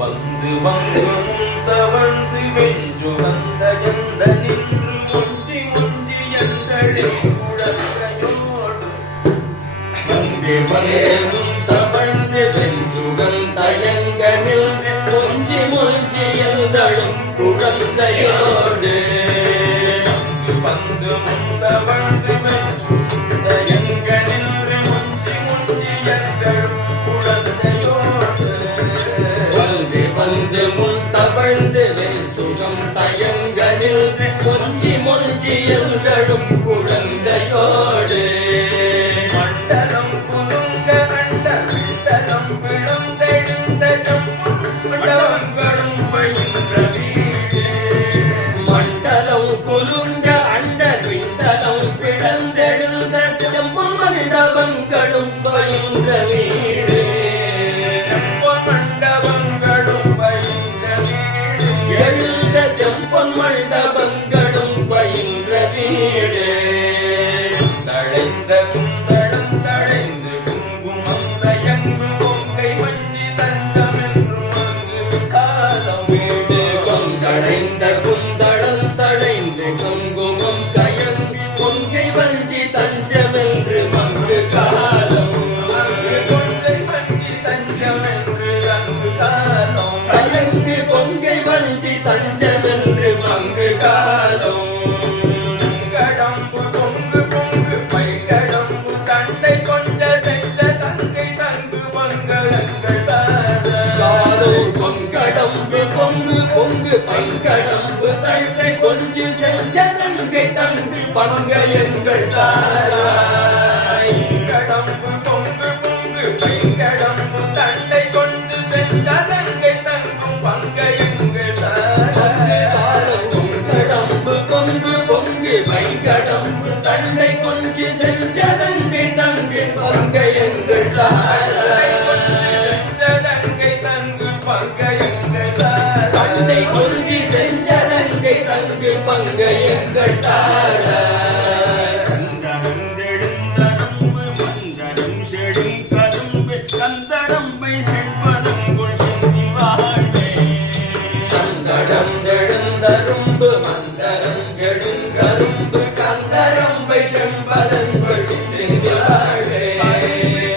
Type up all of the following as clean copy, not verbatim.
வந்து வந்து முந்தவழ்ந்து வென்று வந்த எந்த நின்று முஞ்சி முஞ்சி என்றழி குழந்தையோடு வந்து வந்து முந்தவழ்ந்து வென்று வந்த எங்க நின்று முஞ்சி முஞ்சி என்றழும் குழந்தையோடு வந்து முந்தவழ்ந்து வென்று வந்த எங்க நின்று முஞ்சி முஞ்சி என்றழும் குழந்தையோடு வந்து முன் தவழ்ந்து சுகம் தயங்க நின்று கொஞ்சி மொஞ்சி என்றழும் குழந்தையோடு மண்டலம் குலுங்க அண்ட விண்டலம் விழுந்தெழுந்த மண்டலங்களும் பயின்ற வீடு மண்டலம் குலுங்க அண்ட விண்டலம் விழுந்தெழுந்த மண்டபங்களும் பயின்ற வீடு செம்பொன் மண்டபங்களும் பயின்ற வீடு தழைந்த குந்தடம் தழைந்து குங்குமம் தயங்கு கொங்கை மஞ்சி தஞ்சம் என்றும் அங்கு காலம் வீடு கொந்தடைந்த குந்தடம் தழைந்து குங்குமம் தயங்கு கொங்கை மஞ்சி தஞ்சம் என்று அங்கு காலம் கொங்கை மஞ்சி தஞ்சம் என்று அங்கு காலம் தயங்கு கொங்கை மஞ்சி தஞ்சம் பங்கு காலம் கடம்பு பொங்கு பொங்கு பை கடம்பு தண்டை கொஞ்ச செஞ்ச தங்கை தங்கு பங்கங்கள் தாரும் பொங்கடம்பு பொங்கு பொங்கு பை கடம்பு தண்டை கொஞ்சு செஞ்ச தங்கை தங்கு பங்கயங்கள் தாராய் கடம்பு பொங்கு பொங்கு பை கடம்பு தண்டை கொஞ்சு செஞ்ச தங்கை தங்கும் பங்கயங்கள் கடம்பு தண்டை கொஞ்சி செஞ்சதங்கை தங்கு பங்கயங்கள் செஞ்சதங்கை தங்கு பங்கயங்கள் தண்டை கொஞ்சி செஞ்சதங்கை தங்கு பங்கயங்கள் கந்தனந்தெழுந்தனம்பு மந்தனம் செடும் கரும்பு கந்தரம்பை செல்வதங்குள் சிந்தி வாழ்வே சந்தடம் எழுந்தரும்பு மந்தனம் செடும் கரும்பு கந்தரம்பை செம்பதங்குள் சிந்தி வாழ்வே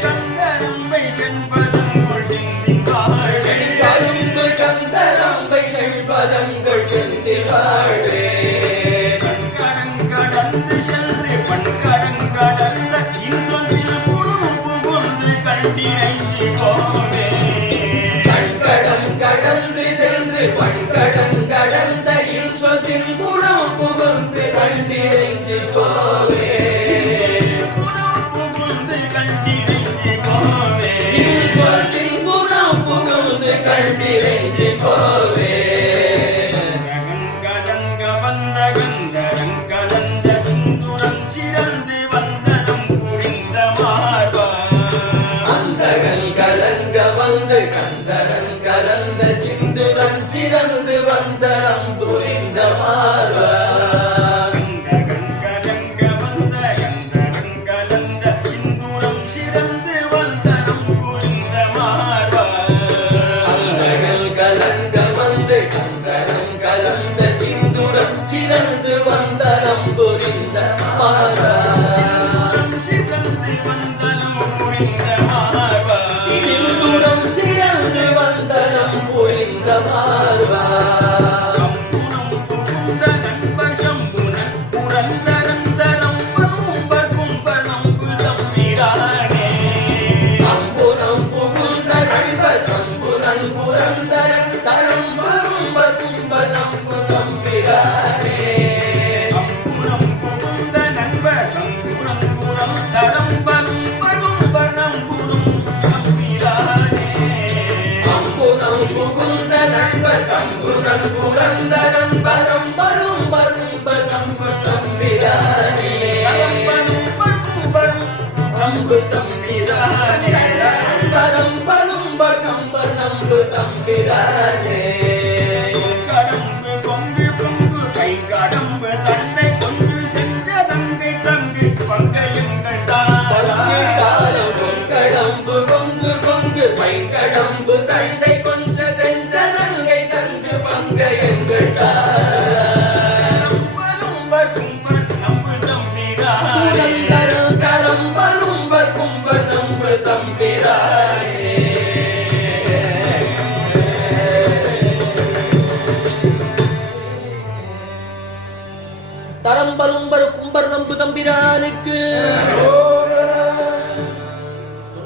கந்தரம்பை செம்பதங்குள் சிந்தி வாழ்வே கரும்பு கந்தரம்பை செம்பதங்குள் சிந்தி வாழ்வே கண்கடந்து சென்று பண்கடந்த இன்சொல்லில் புழுப்பு கொண்டு கண்டிரைந்து போவே கண்கடந்து சென்று பண்கடந்த இன்சொல்லில் புழுப்பு கொண்டு கண்டிரைந்து போவே புகுந்து கண்டிரைந்து போவே இன்சொல்லில் புழுப்பு கொண்டு கண்டிரைந்து போவே கலங்க வந்த கந்தரங்கலந்த சிந்துரம் சிறந்து வந்தனம் புரிந்த மார்பா அந்தகன் கலங்க வந்து கந்தரன் கலந்த சிந்துரம் சிறந்து வந்தனம் புரிந்த மார்பா கந்தகன் கலங்க வந்த கந்தரன் கலந்த சிந்துரம் சிறந்து வந்தனம் புரிந்த மார்பா அந்தகன் கலங்க வந்து கந்தரன் கலந்த சிந்துரம் சிறந்து வந்தனம் புரிந்த மார்பா சிறந்து வந்தனம் புரிந்த மார்பா சிந்துரம் சிறந்து வந்தனம் புரிந்த மார்பா கம்புனம் புகுந்த நண்பர் சம்புனன் புரந்தரந்தரம் பம்பர் கும்பனம் புதம்பிரானே கம்புனம் புகுந்த நண்பர் சம்புனன் புரந்தரன் தரம் பம்பர் கும்பனம் புதம்பிரானே கம்புனம் புகுந்த நண்பர் சம்புனன் புரந்தரம் பம்பர் கும்பனம் புதம்பிரானே கம்புனம் புகுந்த நண்பர் சம்புனன் புரந்தரன் பரம் பரும் பரும் பரம் புதம்பிரானே நம்பு தம்பிரானே பரம் பரும் பரம் நம்பு தம்பிரானே கடம்பு கொங்கு பொங்கு கை கடம்பு தண்டை கொண்டு சென்ற தங்கை தங்கு பங்கயங்கள் தான் கடம்பு கொங்கு பொங்கு கை கடம்பு சண்டை கொஞ்சம் செஞ்ச நங்கை தங்கு பங்க எங்கள் கும்பர் கும்பர் நம்பு தம்பிரானே கும்பர் கும்பர் நம்பு தம்பிரானே தரம்பரும்பர் கும்பர் நம்பு தம்பிரானுக்கு